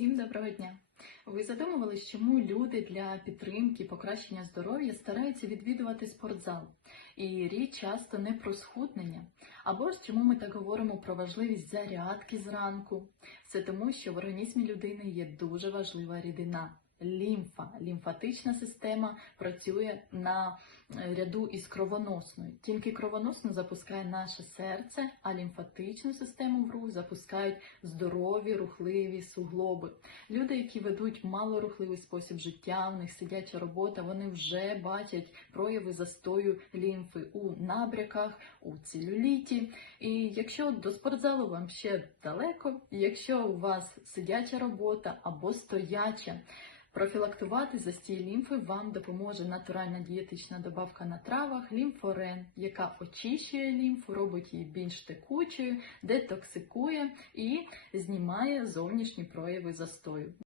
Всім доброго дня! Ви задумувались, чому люди для підтримки, покращення здоров'я стараються відвідувати спортзал? І річ часто не про схуднення. Або ж чому ми так говоримо про важливість зарядки зранку? Це тому, що в організмі людини є дуже важлива рідина. Лімфа, лімфатична система працює на е, ряду із кровоносною. Тільки кровоносну запускає наше серце, а лімфатичну систему в рух запускають здорові, рухливі суглоби. Люди, які ведуть малорухливий спосіб життя, в них сидяча робота, вони вже бачать прояви застою лімфи у набряках, у целюліті. І якщо до спортзалу вам ще далеко, якщо у вас сидяча робота або стояча, Профілактувати застій лімфи вам допоможе натуральна дієтична добавка на травах лімфорен, яка очищує лімфу, робить її більш текучою, детоксикує і знімає зовнішні прояви застою.